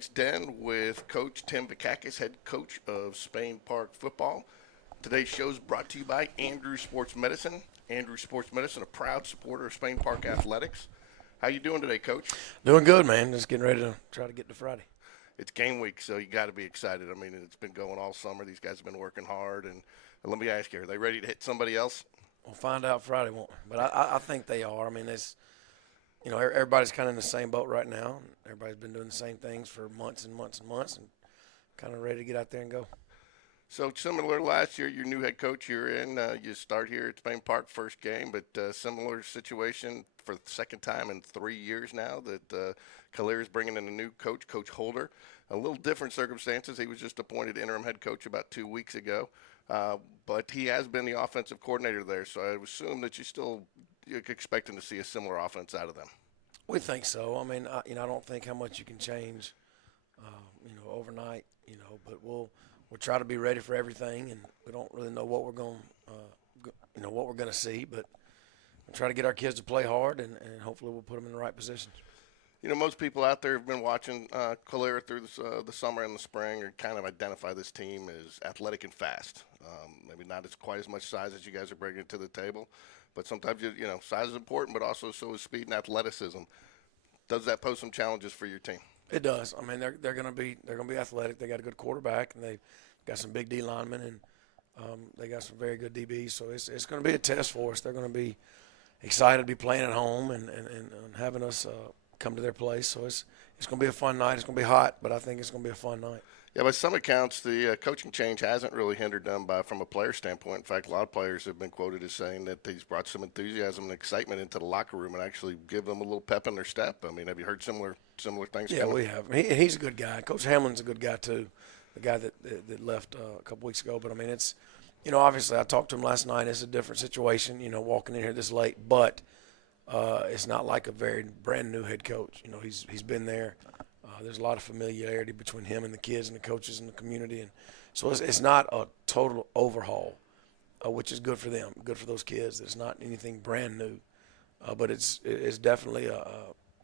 Jags Den with Coach Tim Vakakes, head coach of Spain Park football. Today's show is brought to you by Andrew Sports Medicine. Andrew Sports Medicine, a proud supporter of Spain Park athletics. How you doing today, Coach? Doing good, man. Just getting ready to try to get to Friday. It's game week, so you got to be excited. I mean, it's been going all summer. These guys have been working hard. And let me ask you, are they ready to hit somebody else? We'll find out Friday, won't we? But I think they are. I mean, everybody's kind of in the same boat right now. Everybody's been doing the same things for months and months and months, and kind of ready to get out there and go. So similar to last year, your new head coach you're in, you start here at Spain Park, first game, but similar situation for the second time in 3 years now that Calera is bringing in a new coach, Coach Holder. A little different circumstances. He was just appointed interim head coach about 2 weeks ago, but he has been the offensive coordinator there, so I assume that you're expecting to see a similar offense out of them. We think so. I mean, I don't think how much you can change, overnight, but we'll try to be ready for everything, and we don't really know what we're going, what we're going to see, but we'll try to get our kids to play hard, and hopefully we'll put them in the right positions. You know, most people out there have been watching Calera through the summer and the spring, or kind of identify this team as athletic and fast. Maybe not quite as much size as you guys are bringing to the table, but sometimes size is important, but also so is speed and athleticism. Does that pose some challenges for your team? It does. I mean, they're going to be athletic. They got a good quarterback, and they got some big D linemen, and they got some very good DBs. So it's going to be a test for us. They're going to be excited to be playing at home and having us come to their place. So it's going to be a fun night. It's going to be hot, but I think it's going to be a fun night. Yeah, by some accounts, the coaching change hasn't really hindered them from a player standpoint. In fact, a lot of players have been quoted as saying that he's brought some enthusiasm and excitement into the locker room and actually give them a little pep in their step. I mean, have you heard similar things? Yeah, we have. He's a good guy. Coach Hamlin's a good guy too, the guy that left a couple weeks ago. But I mean, it's obviously I talked to him last night. It's a different situation, walking in here this late, but it's not like a very brand new head coach. He's been there. There's a lot of familiarity between him and the kids and the coaches and the community, and so it's not a total overhaul, which is good for them, good for those kids. It's not anything brand new, but it's definitely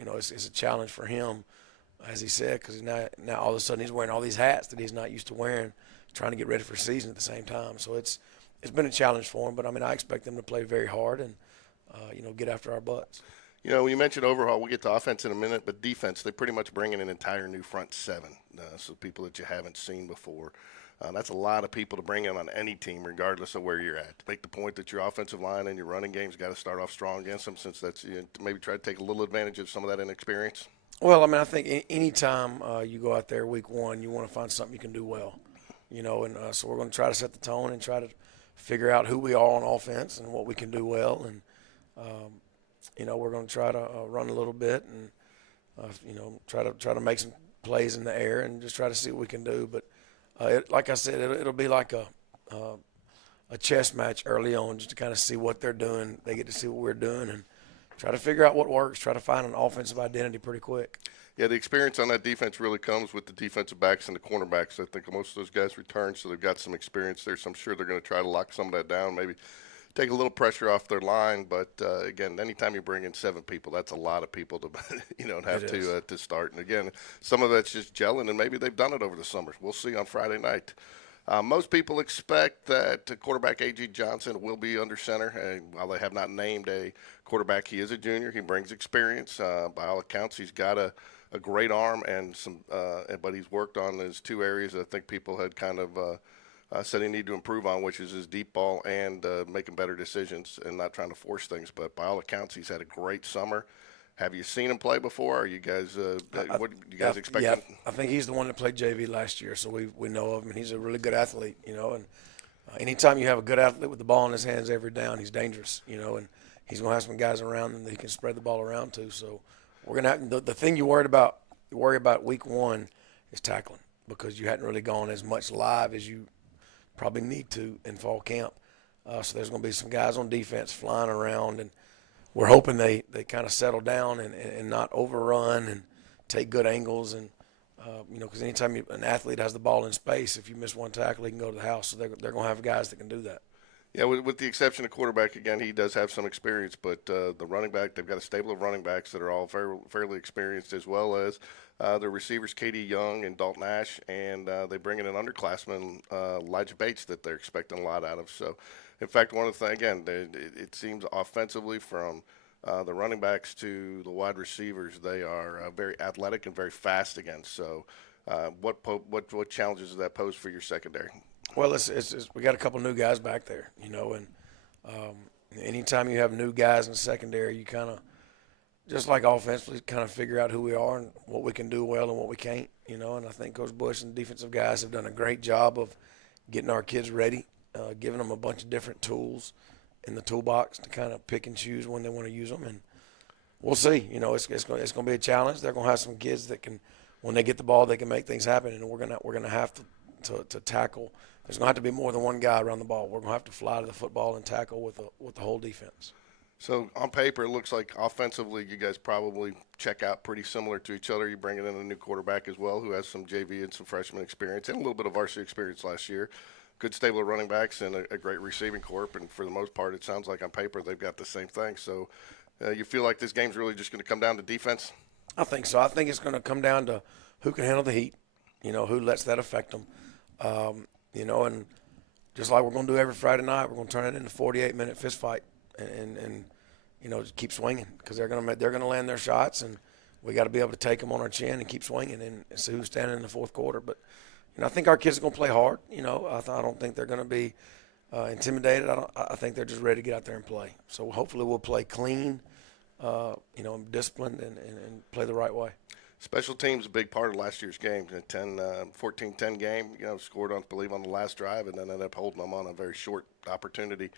it's a challenge for him, as he said, because now all of a sudden he's wearing all these hats that he's not used to wearing, trying to get ready for season at the same time. So it's been a challenge for him, but I mean I expect them to play very hard and get after our butts. When you mentioned overhaul, we'll get to offense in a minute, but defense, they pretty much bring in an entire new front seven, so people that you haven't seen before. That's a lot of people to bring in on any team, regardless of where you're at. To make the point that your offensive line and your running game's got to start off strong against them, since that's maybe try to take a little advantage of some of that inexperience. Well, I mean, I think any time you go out there week one, you want to find something you can do well, and so we're going to try to set the tone and try to figure out who we are on offense and what we can do well, and we're going to try to run a little bit and, try to make some plays in the air and just try to see what we can do. But like I said, it'll be like a chess match early on, just to kind of see what they're doing. They get to see what we're doing and try to figure out what works, try to find an offensive identity pretty quick. Yeah, the experience on that defense really comes with the defensive backs and the cornerbacks. I think most of those guys return, so they've got some experience there. So I'm sure they're going to try to lock some of that down, maybe take a little pressure off their line. But again, anytime you bring in 7 people, that's a lot of people to have to start. And again, some of that's just gelling, and maybe they've done it over the summer. We'll see on Friday night. Most people expect that quarterback A.J. Johnson will be under center. And while they have not named a quarterback, he is a junior. He brings experience. By all accounts, he's got a great arm and but he's worked on those 2 areas that I think people had kind of said he needed to improve on, which is his deep ball and making better decisions and not trying to force things. But by all accounts, he's had a great summer. Have you seen him play before? Are you guys what do you guys expect? Yeah, I think he's the one that played JV last year, so we know of him, and he's a really good athlete, and anytime you have a good athlete with the ball in his hands every down, he's dangerous, and he's going to have some guys around him that he can spread the ball around to. So we're going to have the thing you worry about week one is tackling, because you hadn't really gone as much live as you probably need to in fall camp. So there's going to be some guys on defense flying around, and we're hoping they kind of settle down and not overrun and take good angles. And, because anytime an athlete has the ball in space, if you miss one tackle, he can go to the house. So they're going to have guys that can do that. Yeah, with the exception of quarterback, again, he does have some experience, but the running back, they've got a stable of running backs that are all fairly experienced, as well as their receivers, Katie Young and Dalton Ash, and they bring in an underclassman, Elijah Bates, that they're expecting a lot out of. So, in fact, one of the things, again, it seems offensively from the running backs to the wide receivers, they are very athletic and very fast again. So, what challenges does that pose for your secondary? Well, it's we got a couple new guys back there, and anytime you have new guys in the secondary, you kind of, just like offensively, kind of figure out who we are and what we can do well and what we can't, and I think Coach Bush and the defensive guys have done a great job of getting our kids ready, giving them a bunch of different tools in the toolbox to kind of pick and choose when they want to use them. And we'll see. It's going to be a challenge. They're going to have some kids that can, when they get the ball, they can make things happen, and we're gonna have to tackle. There's going to have to be more than one guy around the ball. We're going to have to fly to the football and tackle with the whole defense. So on paper, it looks like offensively you guys probably check out pretty similar to each other. You're bringing in a new quarterback as well who has some JV and some freshman experience and a little bit of varsity experience last year. Good stable of running backs and a great receiving corps. And for the most part, it sounds like on paper they've got the same thing. So you feel like this game's really just going to come down to defense? I think so. I think it's going to come down to who can handle the heat, who lets that affect them. And just like we're going to do every Friday night, we're going to turn it into a 48-minute fist fight and just keep swinging because they're going to land their shots, and we got to be able to take them on our chin and keep swinging and see who's standing in the fourth quarter. But I think our kids are going to play hard. I don't think they're going to be intimidated. I think they're just ready to get out there and play. So hopefully we'll play clean, disciplined and play the right way. Special teams a big part of last year's game. A 14-10 game, scored on, I believe, on the last drive, and then ended up holding them on a very short opportunity.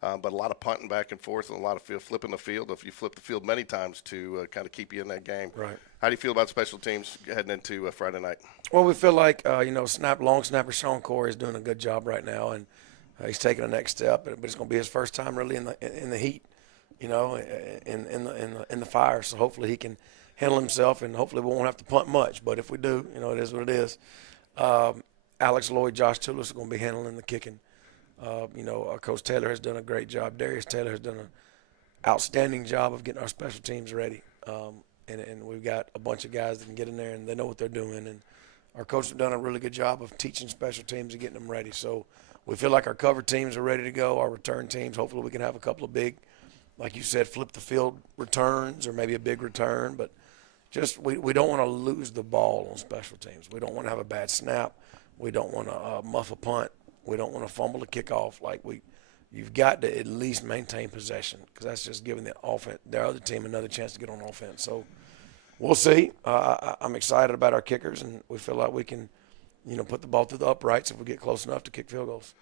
But a lot of punting back and forth and a lot of flipping the field. If you flip the field many times to kind of keep you in that game. Right. How do you feel about special teams heading into Friday night? Well, we feel like, long snapper Sean Corey is doing a good job right now, and he's taking the next step. But it's going to be his first time really in the heat, in the fire. So hopefully he can handle himself, and hopefully we won't have to punt much. But if we do, it is what it is. Alex Lloyd, Josh Toulis are going to be handling the kicking. Coach Taylor has done a great job. Darius Taylor has done an outstanding job of getting our special teams ready. And we've got a bunch of guys that can get in there and they know what they're doing. And our coaches have done a really good job of teaching special teams and getting them ready. So we feel like our cover teams are ready to go. Our return teams, hopefully we can have a couple of big, like you said, flip the field returns or maybe a big return. But just we don't want to lose the ball on special teams. We don't want to have a bad snap. We don't want to muff a punt. We don't want to fumble a kickoff. You've got to at least maintain possession because that's just giving the other team another chance to get on offense. So we'll see. I'm excited about our kickers, and we feel like we can, put the ball through the uprights if we get close enough to kick field goals.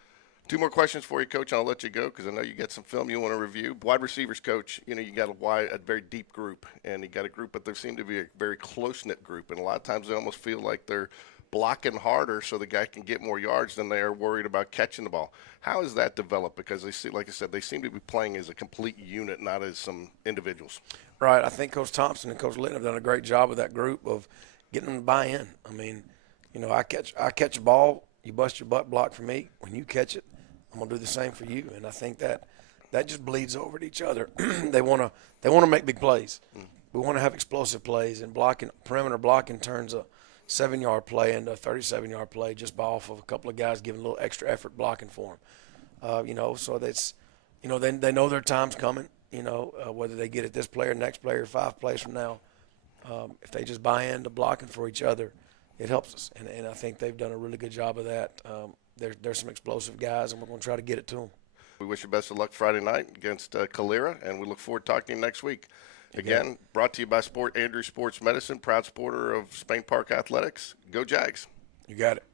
Two more questions for you, Coach, and I'll let you go because I know you got some film you want to review. Wide receivers, Coach, you got a very deep group, and you got a group, but there seem to be a very close-knit group, and a lot of times they almost feel like they're blocking harder so the guy can get more yards than they are worried about catching the ball. How has that developed? Because they see, like I said, they seem to be playing as a complete unit, not as some individuals. Right. I think Coach Thompson and Coach Litton have done a great job with that group of getting them to buy in. I mean, I catch a ball, you bust your butt block for me. When you catch it, I'm gonna do the same for you. And I think that just bleeds over to each other. They wanna make big plays. We want to have explosive plays, and perimeter blocking turns a 7-yard play into a 37-yard play just by off of a couple of guys giving a little extra effort blocking for them. So that's, they know their time's coming, whether they get it this play or next play or 5 plays from now. If they just buy into blocking for each other, it helps us. And I think they've done a really good job of that. There's some explosive guys, and we're going to try to get it to them. We wish you best of luck Friday night against Calera, and we look forward to talking to you next week. Again, brought to you by Andrew Sports Medicine, proud supporter of Spain Park Athletics. Go Jags. You got it.